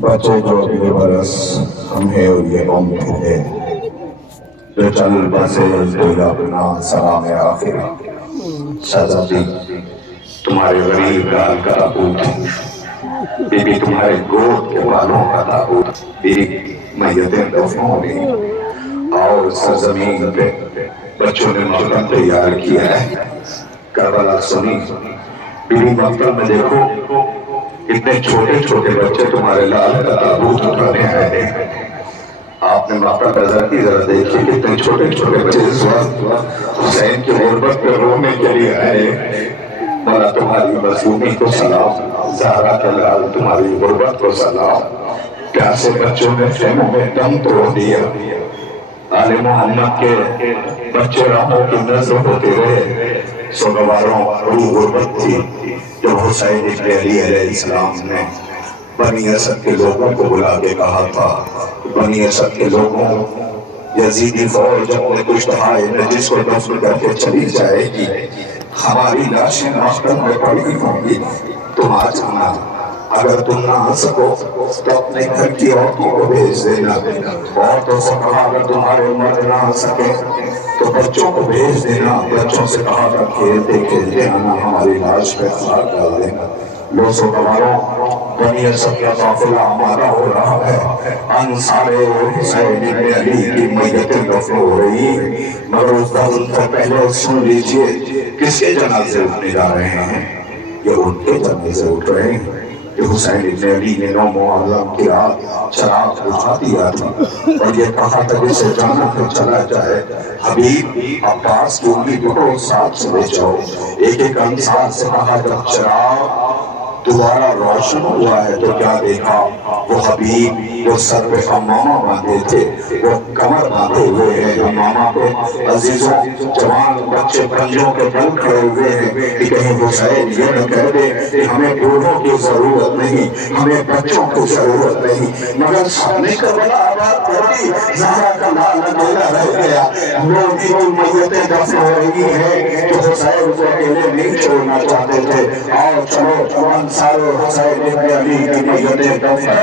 بچے جو اگلے برس ہم ہیں اور یہ قوم پھر ہے، جو چل بسے دل اپنا سلام آخر شہزادی تمہارے غریب لال کا تابوت، بی بی تمہارے گود کے بالوں کا تابوت، بیوی میتیں دفن ہو گئی اور سرزمین پہ بچوں نے مقدم تیار کیا ہے۔ کربلا سنی بیوی مقدم میں دیکھو اتنے چھوٹے چھوٹے بچے تمہارے لال کا تابوت اٹھانے آئے ہیں۔ آپ نے مقدم پر ذرا دیکھیے کتنے چھوٹے چھوٹے بچے اس وقت حسین کی غربت پہ رونے کے لیے آئے ہیں۔ مولا تمہاری مظلومی کو سلام، زہرا کے لال تمہاری غربت کو سلام، پیاسے بچوں نے خیموں میں دم توڑ دیا۔ آل محمد کے بچے راہوں کی نظر ہوتے رہے، سوگواروں روح غربت تھی جب حسین ابن علی علیہ السلام نے بنی اسد کے لوگوں کو بلا کے کہا تھا، بنی اسد کے لوگوں یزیدی فوج اپنے کشتہائے نجس کو دفن کر کے چلی جائے گی، ہماری لاشیں مقتل میں پڑی ہوں گی، تم آ جانا، اگر تم نہ آ سکو تو اپنے گھر کی عورتوں کو بھیج دینا، عورتوں سے کہا اگر تمہارے مرد نہ آ سکے تو بچوں کو بھیج دینا، بچوں سے کہا کر کھیلتے کھیلتے آنا، ہماری لاش پہ خاک ڈال دینا۔ لو سوگواروں بنی اسد کا قافلہ آمادہ ہو رہا ہے، انصار حسین ابن علی کی میتیں دفن ہو رہی، مگر اس دفن سے پہلے سن لیجئے کس کے جنازے اٹھنے جا رہے ہیں؟ یہ ان کے جنازے اٹھ رہے ہیں کہ حسین ابن علی نے 9 محرم کی رات چراغ بجھا دیا تھا اور یہ کہا تھا کہ اسے جانا ہے چلا جائے، حبیب عباس کی انگلی پکڑو ساتھ سے لے جاؤ۔ ایک ایک انصار سے کہا جب چراغ دوبارہ روشن ہوا ہے تو کیا دیکھا؟ وہ حبیب وہ سر پہ امامہ باندھے تھے، وہ کمر باندھے ہوئے ہیں امامہ پہ، عزیزوں جوان بچے پنجوں کے بل کھڑے ہوئے ہیں کہ کہیں حسین یہ نہ کہہ دے کہ ہمیں بوڑھوں کی ضرورت نہیں، ہمیں بچوں کی ضرورت نہیں، مگر سامنے کربلا آباد کر دی، زہرا کا لال اکیلا رہ گیا، لوگ کی میتیں دفن ہو رہی ہیں جو حسین کو اکیلے نہیں چھوڑنا چاہتے تھے۔ آؤ چلو انصار حسین ابن علی کی میتیں دفن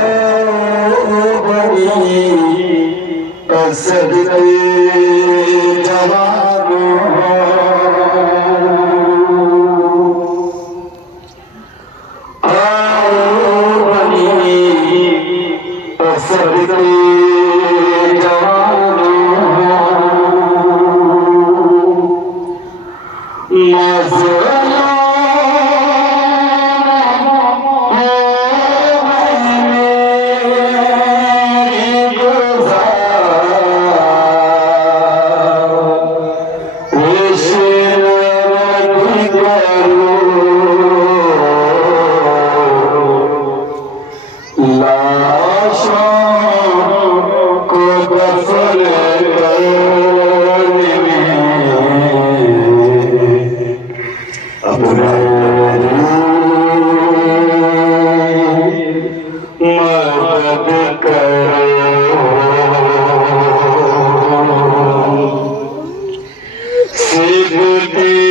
اسد کے جوانوں، آؤ بنی اسد کے جوانوں، لاشوں کو دفن کرنے میں اپنے مدد کرو سیدھی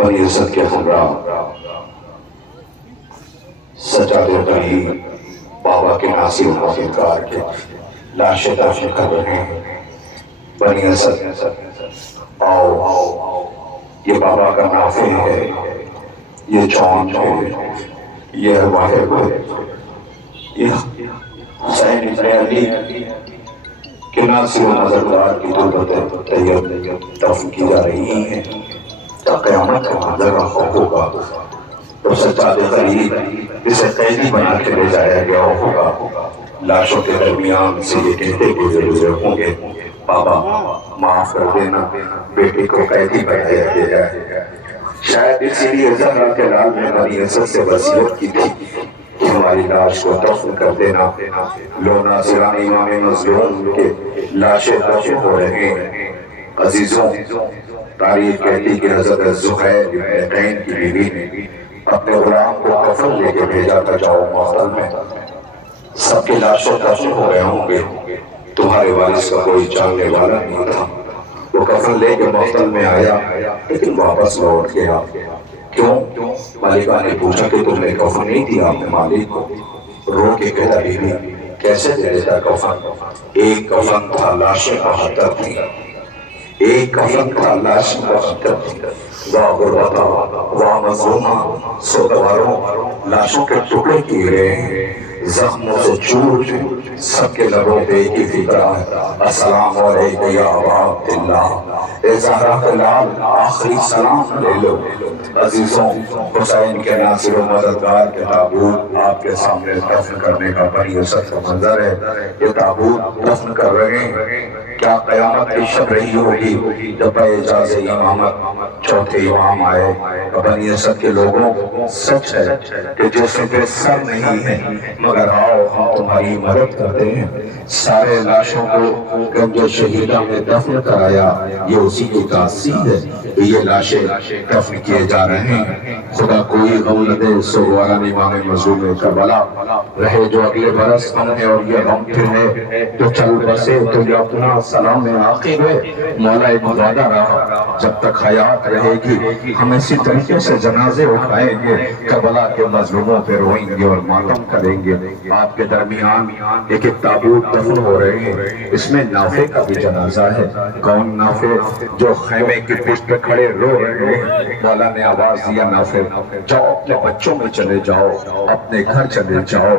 بنی اسد کے ہمراہ سجادے غریب بابا کے ناصر مددگار کے لاشیں دفن کر رہے ہیں۔ بنی اسد آؤ، یہ بابا کا نافع ہے، یہ چوند ہے، یہ واحد ہے، یہ حسین ابن علی کے ناصر مددگار کی تربت طیب دفن کی جا رہی ہیں۔ تا قیامت کا منظر ہوگا تو سجادے غریب اسے قیدی بنا کے لے جایا گیا ہوگا، لاشوں کے درمیان سے یہ کہتے گزرے ہوں گے، بابا معاف کر دینا، بیٹے کو قیدی بنایا گیا ہے۔ شاید اسی لیے زہرا کے لال نے بنی اسد سے وصیت کی تھی کہ ہماری لاش کو دفن کر دینا۔ لو ناظران امام مظلوم کے لاشیں دفن ہو رہے ہیں۔ عزیزوں، تاریخ کہتی کہ حضرت زہیر ابن قین کی بیوی نے اپنے غلام کو کفن لے کے بھیجا تھا، جاؤ مقتل میں سب کی لاشیں دفن ہو رہے ہوں گے، تمہارے والد کا کوئی جاننے والا نہیں تھا۔ وہ کفن لے کے مقتل میں آیا لیکن واپس لوٹ گیا۔ کیوں؟ مالکہ نے پوچھا کہ تم نے کفن نہیں دیا اپنے مالک کو؟ رو کے کہتا بیوی کیسے دے دیتا کفن؟ ایک کفن تھا، لاشیں 72 تھیں۔ ایک کفن تھا، لاشیں 72 تھیں۔ واہ غربتا، واہ مظلومہ، سوگواروں، لاشوں کے ٹکڑے کیے گئے ہیں، زخموں سے چور سب کے لبوں پہ ایک ہی فکرہ ہے، السلام علیکم یا ابا عبداللہ، اے زہرا کے لال آخری سلام لے لو۔ عزیزوں، حسین کے ناصر و مددگار کے تابوت آپ کے سامنے دفن کرنے کا بنی اسد کا منظر ہے۔ یہ تابوت دفن کر رہے ہیں، کیا قیامت کی شب رہی ہوگی جب اعجاز امامت چوتھے امام آئے؟ بنی اسد کے لوگوں، سچ ہے کہ جسم پہ سر نہیں ہے مگر آؤ ہم تمہاری مدد کرتے ہیں۔ سارے لاشوں کو گنج شہیدہ میں دفن کرایا، یہ اسی کی تاثیر ہے کہ یہ لاشیں دفن کیے جا رہے ہیں۔ خدا کوئی غم نہ دے سوگواران امام مظلوم کربلا، رہے جو اگلے برس ہم ہیں اور یہ غم پھر ہے تو چل بسے تو یہ اپنا سلام آخر ہے۔ مولا ایک وعدہ رہا، جب تک حیات رہے گی ہم اسی طریقے سے جنازے اٹھائیں گے، کربلا کے مظلوموں پہ روئیں گے اور ماتم کریں گے۔ آپ کے درمیان ایک تابوت دفن ہو رہے ہیں، اس میں نافع کا بھی جنازہ ہے۔ کون نافع؟ جو خیمے کی پشت پہ کھڑے رو رہے ہیں۔ مولا نے آواز دیا نافع جاؤ اپنے بچوں میں چلے جاؤ، اپنے گھر چلے جاؤ۔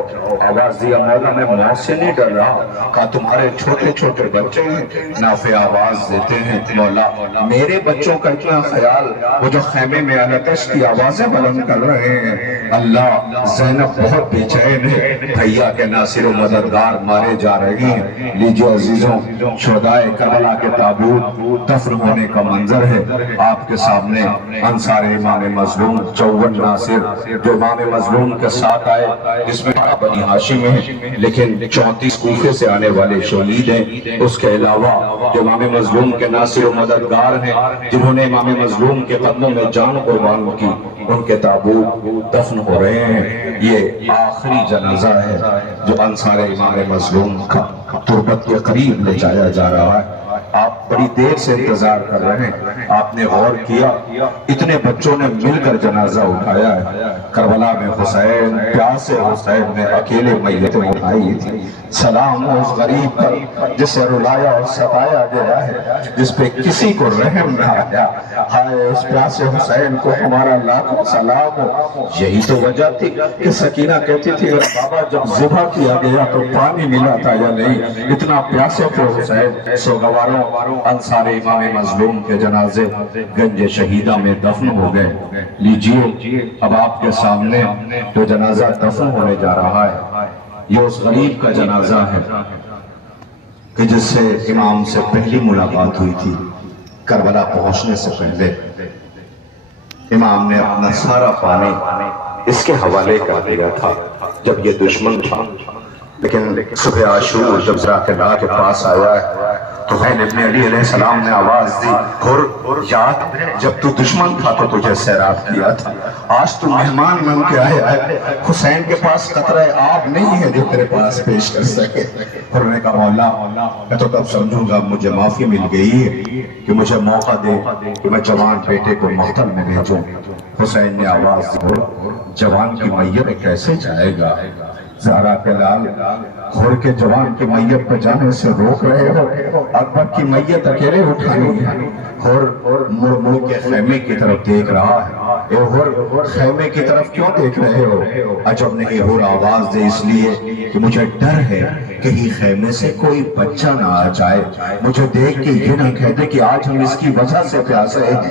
آواز دیا مولا میں موت سے نہیں ڈر رہا، کہا تمہارے چھوٹے چھوٹے بچے ہیں؟ نافع آواز دیتے ہیں مولا میرے بچوں کا اتنا خیال، وہ جو خیمے میں آلتش کی آوازیں بلند کر رہے ہیں۔ اللہ، زینب بہت بے چین ہے، بھیا کے ناصر و مددگار مارے جا رہے ہیں۔ لیجیے عزیزوں، شہدائے کربلا کے تابوت دفن ہونے کا منظر ہے آپ کے سامنے۔ انصار امام مظلوم 54 ناصر جو امام مظلوم کے ساتھ آئے، جس میں بنی ہاشم ہے لیکن 34 کوفے سے آنے والے شہید ہیں۔ اس کے علاوہ جو امام مظلوم کے ناصر و مددگار ہیں، جنہوں نے امام مظلوم کے قدموں میں جان قربان کی، ان کے تابوت دفن ہو رہے ہیں۔ یہ آخری جنازہ ہے جو انصار امام مظلوم کا تربت کے قریب لے جایا جا رہا ہے۔ آپ بڑی دیر سے انتظار کر رہے ہیں، آپ نے غور کیا اتنے بچوں نے مل کر جنازہ اٹھایا ہے۔ کربلا میں حسین، پیاسے حسین نے اکیلے میتیں اٹھائی تھی۔ سلام اس غریب پر جسے رلایا اور ستایا گیا ہے، جس پہ کسی کو رحم نہ آیا۔ ہائے اس پیاسے حسین کو ہمارا لاکھوں سلام ہو۔ یہی تو وجہ تھی کہ سکینہ کہتی تھی بابا جب ذبح کیا گیا تو پانی ملا تھا یا نہیں، اتنا پیاسے تھے حسین۔ سوگواروں، انصار امام مظلوم کے جنازے گنج شہیدہ میں دفن ہو گئے۔ لیجئے اب آپ کے سامنے جو جنازہ دفن ہونے جا رہا ہے، یہ اس غریب کا جنازہ ہے کہ جس سے امام سے پہلی ملاقات ہوئی تھی کربلا پہنچنے سے پہلے۔ امام نے اپنا سارا پانی اس کے حوالے کر دیا تھا جب یہ دشمن تھا، لیکن صبح عاشور جب ذرا کے پاس آیا ہے تو حسین ابن علی علیہ السلام نے آواز دی، اور یاد جب تو دشمن تھا تو تجھے سیراب کیا تھا، آج تو مہمان بن کے آیا ہے، حسین کے پاس قطرہ آب نہیں ہے جو تیرے پاس پیش کر سکے۔ اور نے کہا مولا میں تو تب سمجھوں گا مجھے معافی مل گئی ہے کہ مجھے موقع دے کہ میں جوان بیٹے کو مقتل میں بھیجوں۔ حسین نے آواز دی، جوان کی میت کیسے جائے گا؟ زہرا کے لال ہور کے جوان کی میت پہ جانے سے روک رہے ہو، اکبر کی میت اکیلے اٹھانی ہے۔ ہور مڑ مڑ کے خیمے کی طرف دیکھ رہا ہے، اے ہور خیمے کی طرف کیوں دیکھ رہے ہو؟ عجب نہیں، ہور آواز دے اس لیے کہ مجھے ڈر ہے کہیں خیمے سے کوئی بچہ نہ آ جائے، مجھے دیکھ کے یہ نہ کہہ دے کہ آج ہم اس کی وجہ سے پیاسے ہیں۔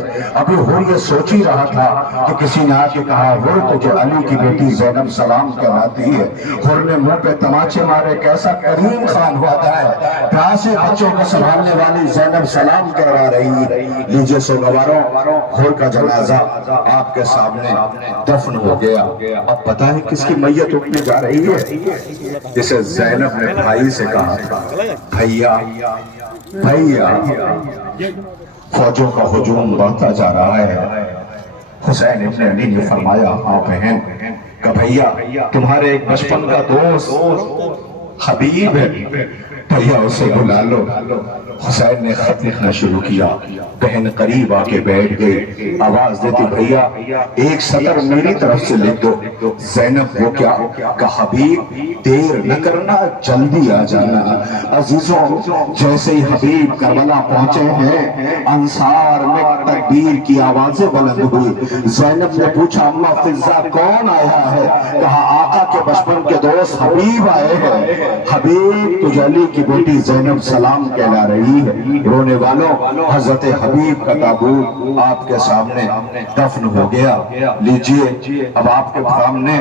ابھی ہور یہ سوچ ہی رہا تھا کہ کسی نے آ کے کہا ہور تجھے علی کی بیٹی زینب سلام کہلاتی ہے۔ ہور نے منہ پہ تماچے مارے، کیسا کریم خان ہوا ہے، پیاسے بچوں کو سنبھالنے والی زینب سلام کروا رہی ہے۔ لیجئے سوگواروں، ہور کا جنازہ آپ کے سامنے دفن ہو گیا۔ اب پتہ ہے کس کی میت اٹھنے جا رہی ہے؟ جسے زینب نے بھائی سے کہا تھا، بھائیا فوجوں کا ہجوم بڑھتا جا رہا ہے۔ حسین ابن علی نے فرمایا، ہاں بہن، کہ بھائیا تمہارے ایک بچپن کا دوست حبیب ہے، بھائیا اسے بلا لو۔ حسین نے خط لکھنا شروع کیا، بہن قریب آ کے بیٹھ گئی، آواز دیتی، بھائیا ایک سطر میری طرف سے لکھ دو۔ زینب وہ کیا؟ کہ حبیب دیر نہ کرنا، جلدی آ جانا۔ عزیزوں جیسے ہی حبیب کربلا پہنچے ہیں، انصار میں تکبیر کی آوازیں بلند ہوئی۔ زینب نے پوچھا، اماں فضہ کون آیا ہے؟ کہا آقا کے بچپن کے دوست حبیب آئے ہیں۔ حبیب تجھے علی کی بیٹی زینب سلام کہلا رہی ہے۔ رونے والوں، حضرت حبیب کا تابوت آپ کے سامنے دفن ہو گیا۔ لیجئے اب آپ کے سامنے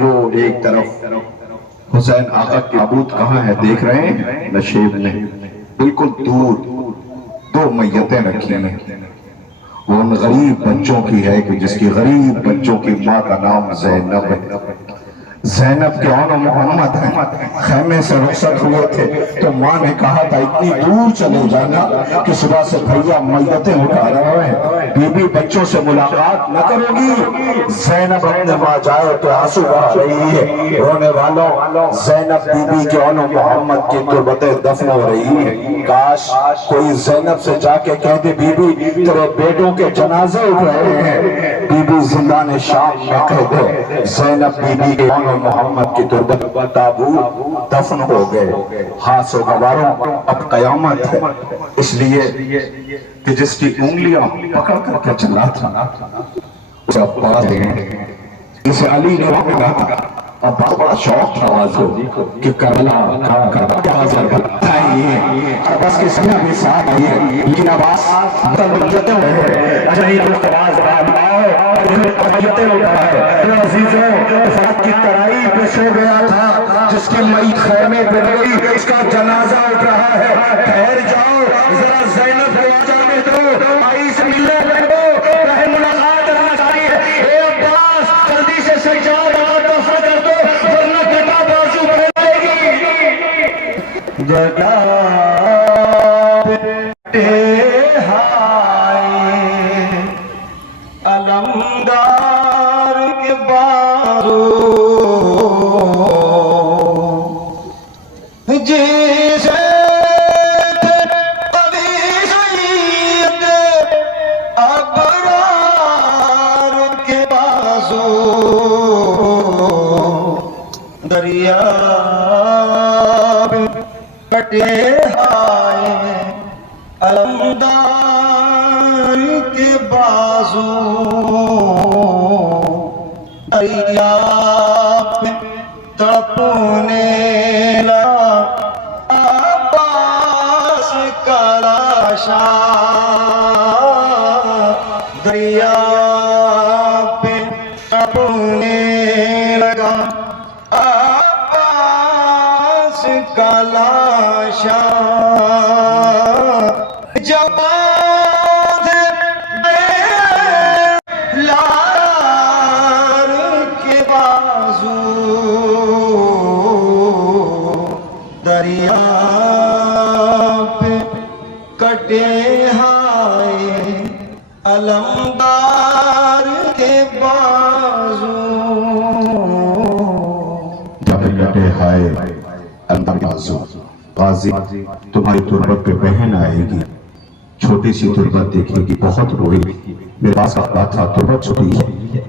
وہ ایک طرف حسین آقا کی تابوت کہاں ہے دیکھ رہے ہیں؟ نشیب نہیں، بالکل دور دو میتیں رکھی ہیں۔ وہ ان غریب بچوں کی ہے کہ جس کی غریب بچوں کی ماں کا نام زینب ہے۔ زینب کے اون محمد ہیں، خیمے سے رخصت ہوئے تھے تو ماں نے کہا تھا اتنی دور چلے جانا کہ صبح سے بھیا میتیں اٹھا رہے ہیں، بی بی بچوں سے ملاقات نہ کرو گی۔ زینب اپنے ماں جائے تو آنسو بہا رہی ہے۔ رونے والوں، زینب بی بی کے اون محمد کی تربت دفن ہو رہی ہے۔ کاش کوئی زینب سے جا کے کہہ دے، بی بی تیرے بیٹوں کے جنازے اٹھ رہے ہیں۔ بی بی زندان شام میں کہہ دے، زینب بی بی کے اون محمد کی تربت تابوت دفن ہو گئے۔ ہاں سوگواروں، اب قیامت ہے، اس لیے کہ جس کی انگلیاں پکڑ کر کے چلا تھا اسے اب پڑا دیں، جسے علی نے وہاں کہا تھا، اب بڑا شوق تھا واضح کہ کربلا کیا حاضر بتائیے، بس کے سنہ بھی ساتھ آئیے، لیکن عباس مطلبیتیں ہوئے ہیں، اچھا یہ دوست آواز بات آؤ مطلبیتیں ہوتا ہے۔ عزیزوں فات کی ترائی پہ سو گیا تھا، جس کی میت خیمے پہ گئی، اس کا جنازہ اٹھ رہا ہے۔ ٹھہر جاؤ ذرا زینب کو آ جانے دو، آئی سے ملنے لگو، رہ ملاقات کرنا چاہیے۔ اے عباس جلدی سے سجاد آگا دفع کر دو ورنہ کٹا بازو بڑھ جائے گی۔ جگہ پہ ہائے علمدار کے بازو، جیسے قوی سید ابرار کے بازو، دریا کٹے ہائے علمدار کے بازو، دریا پہ تڑپنے لگا عباس کا لاشا، دریا پہ تڑپنے لگا عباس کا لاشا، جب لار کے بازو، دریا پہ ہائے علمدار کے بازو، جب کٹے ہائے علمدار کے بازو، غازی تمہاری تربت پہ بہن آئے گی، چھوٹی سی تربت دیکھے گی بہت روئی، میرے پاس بات تھا تربت چھوٹی ہے،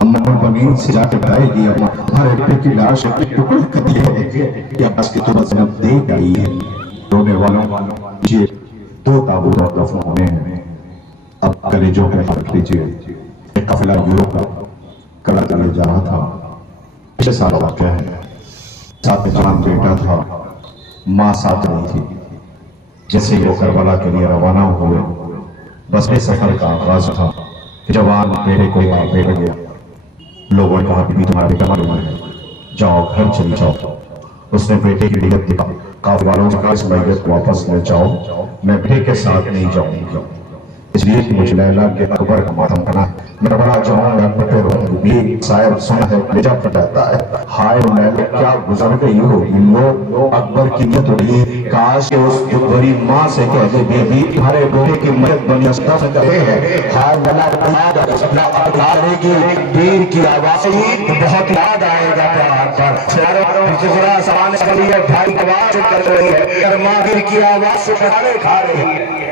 اماں بنین سے جا کے بتائے گی اماں تمہارے بیٹے کی لاش ایک ٹکڑ کتی ہے کہ عباس کی تربت زینب دیکھ آئی ہے، رونے والوں یہ 2 تابوت اور دفن ہونے ہیں، اب کلیجوں میں فرق لیجئے، ایک قافلہ یوروپ کرا چلے جا رہا تھا، پچھلے سال واقعہ ہے، ساتھ میں جوان بیٹا تھا، ماں ساتھ نہیں تھی، جیسے وہ کربلا کے لیے روانہ ہوئے، بس میں سفر کا آغاز تھا، جوان بیٹے کو وہاں بیٹھ گیا، لوگوں نے کہا بی تمہارا بیٹا معلوم ہے، جاؤ گھر چلی جاؤ، اس نے بیٹے کی میت دکھا، قافلے والوں سے کہا اس میت واپس لے جاؤ، میں بیٹے کے ساتھ نہیں جاؤں گی، اس لیے کہ مجھے لیلا کے اکبر کا ماتم کرنا ہے، میں بڑا جاؤں گا پتے رہوں گی، صاحب سنا ہے کلیجہ پھٹاتا ہے، ہائے میں کیا گزر گئی ہوگی لو، اکبر کی نیت ہوئی، کاش کہ اس بڑی ماں سے کہہ دے بی بی تمہارے بیٹے کی میت بنی استا سے کرتے ہیں، ہائے اللہ کرے گی، پیر کی آواز بہت یاد آئے گا پیار پر، شہروں زہرہ سوانے کے لیے بھائی آواز کر رہی ہے، کرما پیر کی آواز سے کھانے کھا رہی ہے،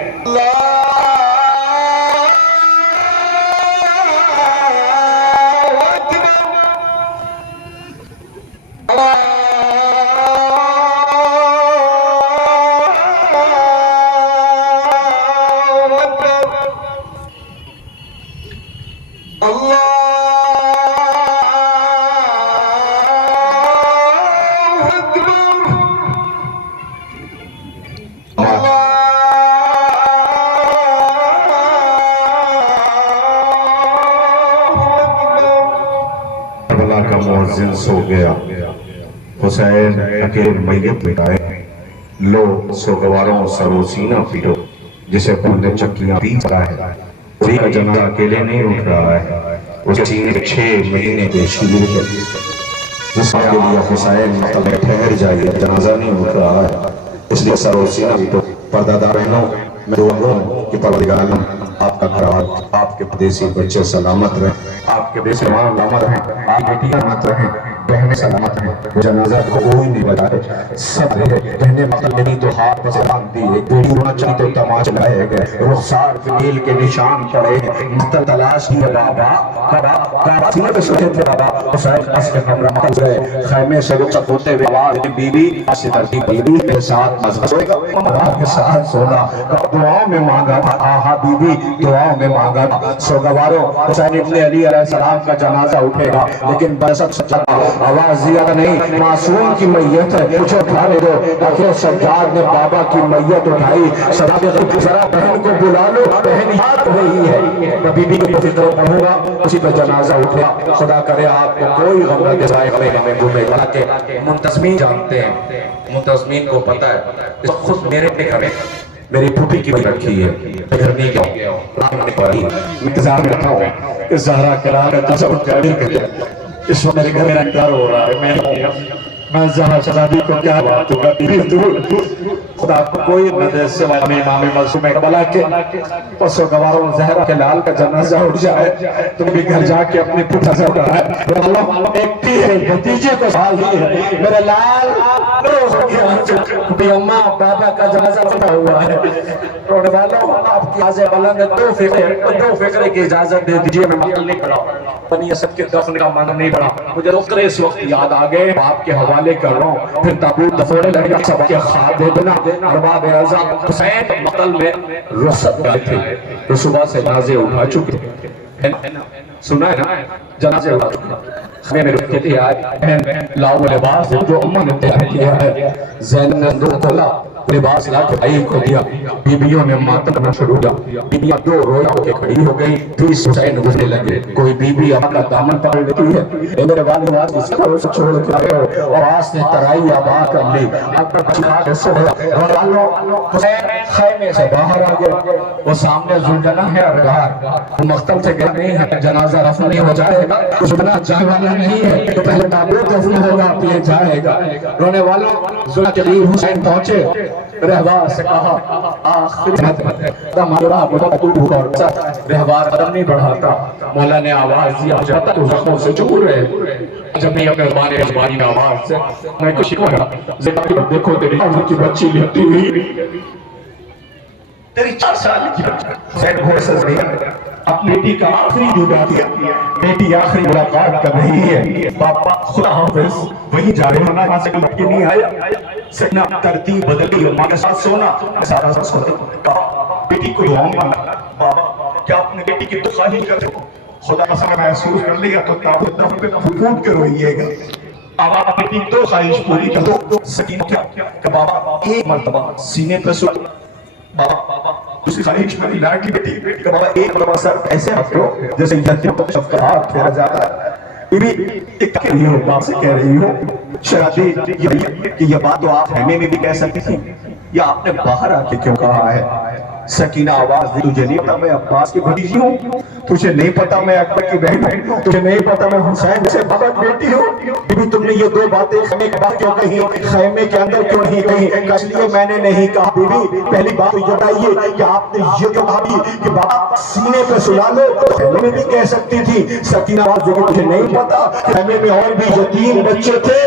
کا مؤذن سو گیا، حسین اکیلے میت مٹائے، لو سوگواروں سرو سینہ پیٹو، جسے خون نے چکیاں پیس رہا ہے، اسی کا جنازہ اکیلے نہیں اٹھ رہا ہے، اس سینے 6 مہینے کے شیر کے، جس کے لیے حسین مطلب ٹھہر جائیے جنازہ نہیں اٹھ رہا ہے، اس لیے سرو سینہ پیٹو، پردہ بہنوں میں دعا ہوں کہ پروردگار عالم آپ کا گھر، آپ کے پردیسی بچے سلامت رہیں، آپ کے بیٹے سلامت رہیں، آپ کی بیٹیاں سلامت رہیں، بہنیں سلامت رہیں، جنازہ کوئی نہیں بتائے، سب رہے، بہنیں مقتل نہیں تو ہاتھ پہ سے باندھ دی، ایک بیٹی رونا چاہی تو تماچ لائے گئے، رخسار فمیل کے نشان پڑے، مقتل تلاش کیے بابا، بابا سینے پہ سوچے تھے بابا، حسین اس کے خمرہ مقتل رہے، خیمے سے رخصت ہوتے ہوئے آواز بی بی اسی درکی بیبی کے ساتھ مزہ سوئے گا، امرہ کے ساتھ سونا، دعاوں میں مانگا تھا، آہا بی بی دعاوں میں مانگا تھا، سوگواروں حسین ابن علی علیہ السلام کا جنازہ اٹھے گا، لیکن برسک سچا آواز زیادہ نہیں، معصوم کی میت ہے، مجھے اٹھانے دو، آخر سجاد نے بابا کی میت اٹھائی، صدا ذرا بہن کو بلا لو، بہن یاد رہی ہے، میں بی بی کو فکر پڑھوں گا، اسی پہ جنازہ اٹھا، خدا کرے آپ کو کوئی غم نہ دے میں ہمیں گھومے گا کہ منتظمین جانتے ہیں، منتظمین کو پتہ ہے، خود میرے گھر میں میری پھوپھی کی بھی رکھی ہے، میں گھر نہیں گیا ہوں، رام نے پڑھی، انتظار میں رکھا ہوں، اس زہرہ کرا کا تصور قابل کہتے ہیں، اس وقت میرے گھر میرا انتظار ہو رہا ہے، میں زہرہ شہزادی کو کیا بات ہوگا، خدا کوئی نہ دے سوائے امام معصوم کربلا کے، پسو گواروں زہرہ کے لال کا جنازہ اٹھ جائے، تم بھی گھر جا کے اپنی پھوپھی سے اٹھا ہے، اللہ ایک تیرے بھتیجے کو سال دیئے، میرے لال بھی اماں بابا کا جنازہ اٹھا ہوا ہے، رونے والوں آپ کی آزے بلند دو فکرے کی اجازت دے دیجئے، میں مقتل نہیں پڑا، بنی اسد کے دفن کا معنی نہیں پڑا، مجھے رکرے اس وقت یاد آگئے، آپ کے حوالے کر رہا ہوں، پھر تابوت دفوڑے لگا سب کے خادمنا ارباب اعظم حسین مقتل میں رخصت گئے تھے، تو صبح سے جنازے اٹھا چکے، سنا ہے نا جنازے اٹھا چکے، ہمیں میں رکھتے تھے آئے لاؤ لباس جو امہ نے تیار کیا ہے، زین نے اندر کھولا لباس لا کے بھائی کو دیا، بیبیوں نے ماتم کرنا شروع کیا، بیبیاں دو رویا ہو کے کھڑی ہو گئی، پیس حسین گزرنے لگے، کوئی بیبی آقا کا دامن پکڑ لیتی ہے، اے میرے والد آج اس کو چھوڑ کے آئے ہو، اور آس نے ترائی آبا کر لی، اب پر چھپا کے سو گیا، اور والوں حسین خیمے سے باہر آ گیا، وہ سامنے زلجنہ ہے ارگار، وہ مختل سے نہیں ہے جنازہ رفع نہیں ہو جائے گا تو سنا جائے والا نہیں ہے تو پہلے تابوت دفن ہوگا پھر جائے گا رونے والوں ضرورت علی حسین پہنچے رہوار سے کہا آخری ہمارا رہوار قدم نہیں بڑھاتا مولا نے آواز دیا جب تک زخموں سے چور رہے جب نہیں اپنے زبانی میں آواز سے میں کچھ کہا زندگی دیکھو تیری کی بچی لیتی ہوئی تیری 4 سال کی حسین گھوڑے سے زمین اپنی بیٹی کا آخری جدا دیا بیٹی آخری ملاقات کر رہی ہے باپا خدا حافظ وہی جا رہے ہونا وہاں سے لٹ کے نہیں آیا سکنا ترتیب بدل گئی ماں کے ساتھ سونا سارا ساتھ سونا کہا بیٹی کو دعاؤں مانا بابا کیا اپنے بیٹی کی تو خواہش کرتے ہو خدا کا سمجھ محسوس کر لیا تو تابوت دفن پہ پھوٹ کے روئیے گا اب آپ بیٹی تو خواہش پوری کر دو سکینہ کیا کہ بابا ایک مرتبہ سینے پہ سو بابا دوسری خواہش میری لاڈلی بیٹی کہ بابا ایک مرتبہ سر ایسے رکھ دو جیسے یتیم کو شفقت ہاتھ پھیرا جاتا ہے بی ایک کہہ رہی ہو باپ سے کہہ رہی ہو شرادی کہ یہ بات تو آپ خیمے میں بھی کہہ سکتی تھی یا آپ نے باہر آ کے کیوں کہا ہے سکینہ آواز دی تجھے نہیں پتا میں عباس کی بھتیجی ہوں تجھے نہیں پتا میں اکبر کی بہن ہوں تجھے نہیں پتا میں حسین سے بابا کی بیٹی ہوں بی تم نے یہ 2 باتیں خیمے کے باہر کیوں کہی خیمے کے اندر کیوں نہیں کہی اس لیے میں نے نہیں کہا بی پہلی بات یہ بتائیے کہ آپ نے یہ کہا بھی کہ بابا سینے پہ سلا لو خیمے میں بھی کہہ سکتی تھی سکینہ آواز دی تجھے نہیں پتا خیمے میں اور بھی یتیم بچے تھے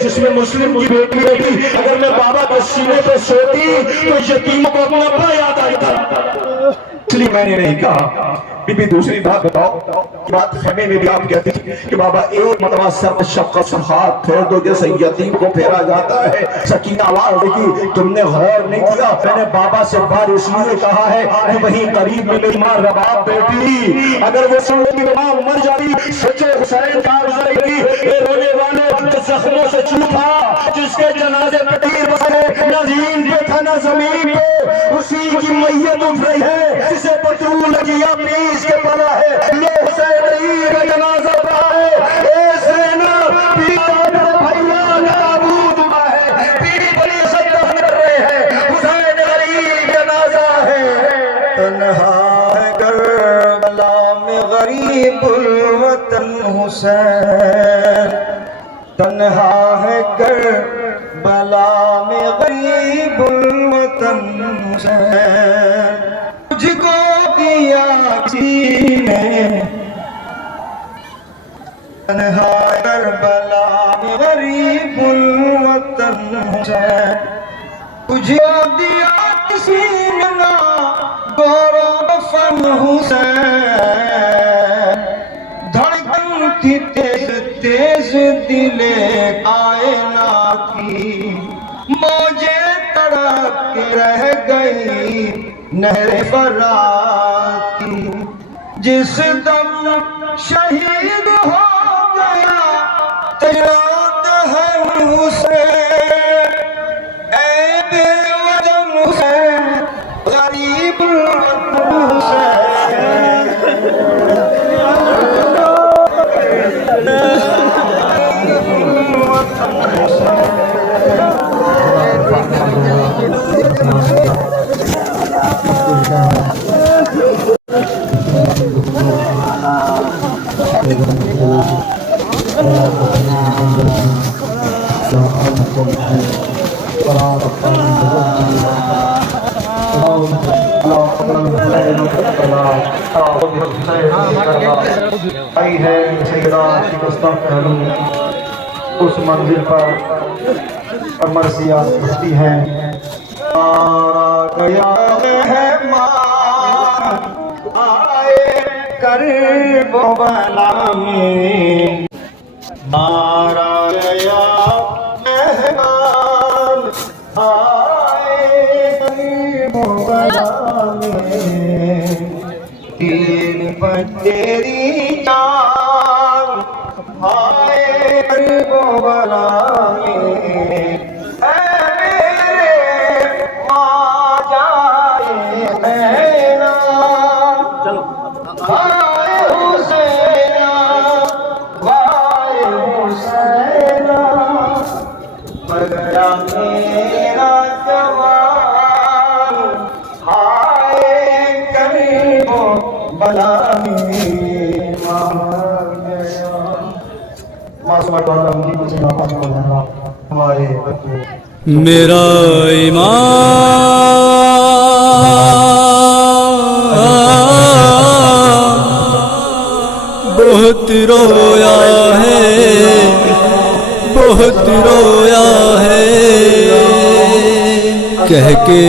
جس میں مسلم کی بیٹی تھی اگر میں بابا کے سینے پہ سوتی تو یتیموں کو اپنا ابا یاد آئی اس لیے میں نے نہیں کہا بی دوسری بات بتاؤ بات خیمے میں بھی آپ کہتے ہیں کہ بابا ایک مرتبہ سر شفقت سے ہاتھ پھیر دو جیسے یتیم کو پھیرا جاتا ہے سکینہ آواز دیکھی تم نے غور نہیں کیا میں نے بابا سے بار اس لیے کہا ہے کہ وہیں قریب میں میری ماں رباب بیٹی اگر وہ سن کی ماں مر جاتی سوچو حسین کا گزرے گی اے رونے والوں جو زخموں سے چھوٹا جس کے جنازے پہ تیر بسے نہ زمین پہ تھا نہ زمین پہ اسی کی میت اٹھ رہی ہے جسے پترول کیا پیس کے پڑا ہے یہ حسین علی کا جنازہ پڑا ہے اے زینب پیتا بھائیاں تابوت اٹھا ہے پیڑی بڑی صدف کر رہے ہیں حسین علی جنازہ ہے تنہا ہے کربلا میں غریب الوطن حسین تنہا ہے کربلا میں غریب الوطن حسین تجھ کو دیا کسی نے تنہا کربلا میں غریب الوطن حسین تجھ کو دیا کسی نے نا گورو دفن حسین دھڑکن تھی تیز تیز دلے آئینہ کی موجیں تڑپ کے رہ گئی نہر فرات کی جس دم شہید ہو گیا تیرا دہن حسین اے بے وطن حسین غریب الوطن حسین آئی ہے سیدہ شکستہ پہلو اس منزل پر مرثیات بھتی ہیں آ گیا مہمان آئے کرب و بلا میں مارا گیا مہمان آئے کرب و بلا میں تین پر تیری جان آئے کرب و بلا میں بلا میں مار گیا معصوم عالم کی کچھ ناپاک بولا ہمارے بچے میرا بہت رویا ہے، بہت رویا ہے، کہہ کے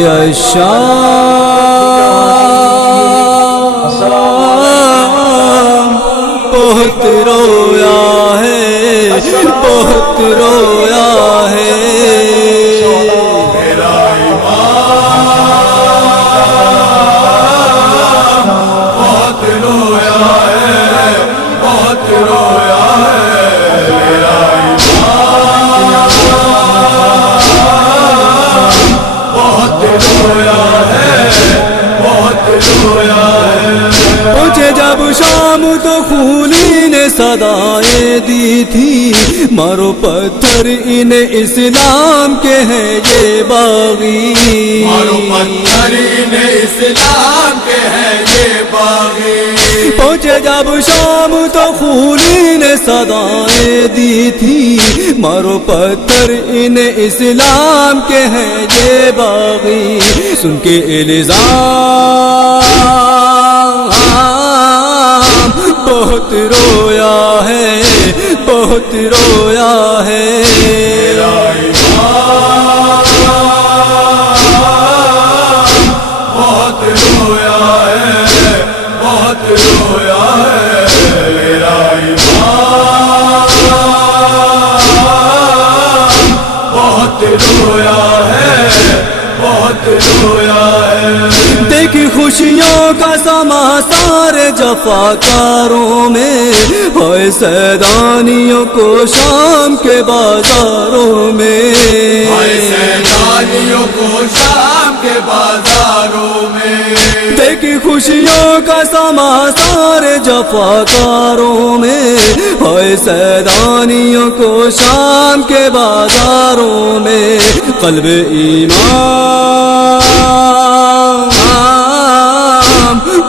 بہت رویا ہے، بہت رویا ہے، مجھے جب شام تو خونی نے صدائیں دی تھی، مارو پتھر انہیں اسلام کے ہیں یہ باغی، مارو پتھر انہیں اسلام کے ہیں یہ باغی، مجھے جب شام تو خونی نے صدائیں دی تھی، مارو پتھر انہیں اسلام کے ہیں یہ باغی، سن کے الزام بہت رویا ہے، بہت رویا ہے، بہت رویا ہے، بہت رویا ہے میرا ایمان، بہت رویا ہے، بہت رویا ہے، دیکھی خوشیوں کا سما سارے جفاکاروں میں، ہوئے سیدانیوں کو شام کے بازاروں میں، ہائے سیدانیوں کو شام کے بازاروں میں، دیکھی خوشیوں کا سما سارے جفاکاروں میں، ہوئے سیدانیوں کو شام کے بازاروں میں، قلب ایمان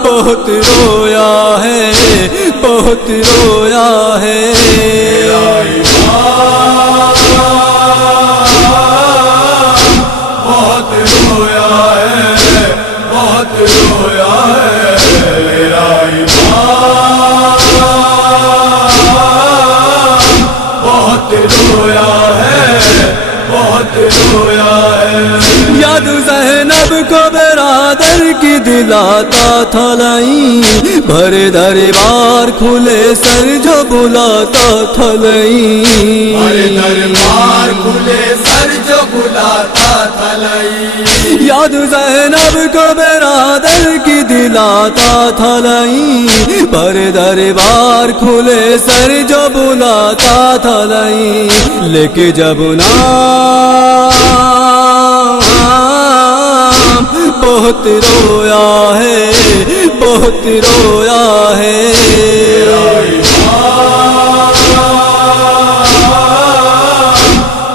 بہت رویا ہے، بہت رویا ہے، بہت رویا ہے، بہت رویا ہے میرا ایمان، بہت رویا ہے، بہت رویا ہے، یاد زینب کو برادر کی دلاتا تھا لائی، بھرے دربار کھلے سر جو بلاتا تھا لائی، ہر دربار کھلے سر جو بلاتا تھا لائی، یاد زینب کو برادر کی دلاتا تھا لائی، بھرے دربار کھلے سر جو بلاتا تھا لائی، لے کے جب بہت رویا ہے، بہت رویا ہے،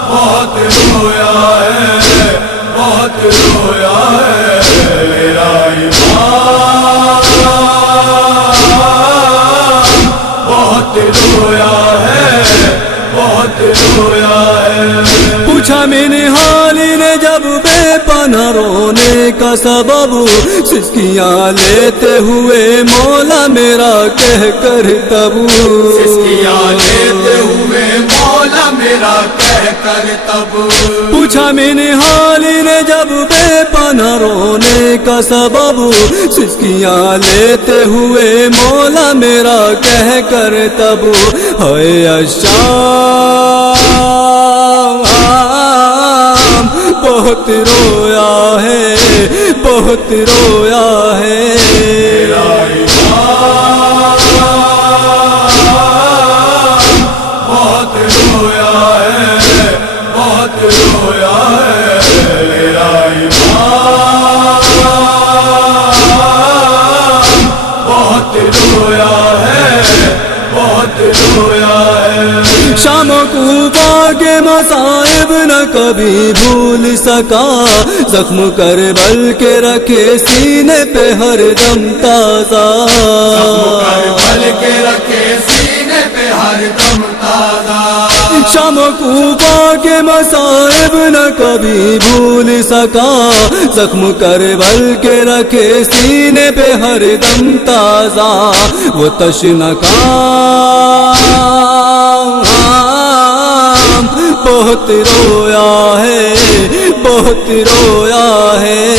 بہت رویا ہے، بہت رویا ہے میرا ایمان، بہت رویا ہے، بہت رویا ہے، پوچھا میں نے حالی نے جب بے پناہ رونے کا سبب، سسکیاں لیتے ہوئے مولا میرا کہہ کر تب، سسکیاں لیتے ہوئے مولا میرا کہہ کر تب، پوچھا میں نے حالی نے جب بے پناہ رونے کا سبب، سسکیاں لیتے ہوئے مولا میرا کہہ کر تب، ہے بہت رویا ہے، بہت رویا ہے، بہت رویا ہے، بہت رویا ہے میرا ایمان، بہت رویا ہے، بہت رویا ہے، شام کو باغ مصائب نہ کبھی بھول سکا، زخم کربل کے رکھے سینے پہ ہر دم تازہ، کربل کے رکھے سینے پہ ہر دم تازہ، شام کوفہ کے مصائب نہ کبھی بھول سکا، زخم کربل کے رکھے سینے پہ ہر دم تازہ، وہ تشنکام بہت رویا ہے، بہت رویا ہے۔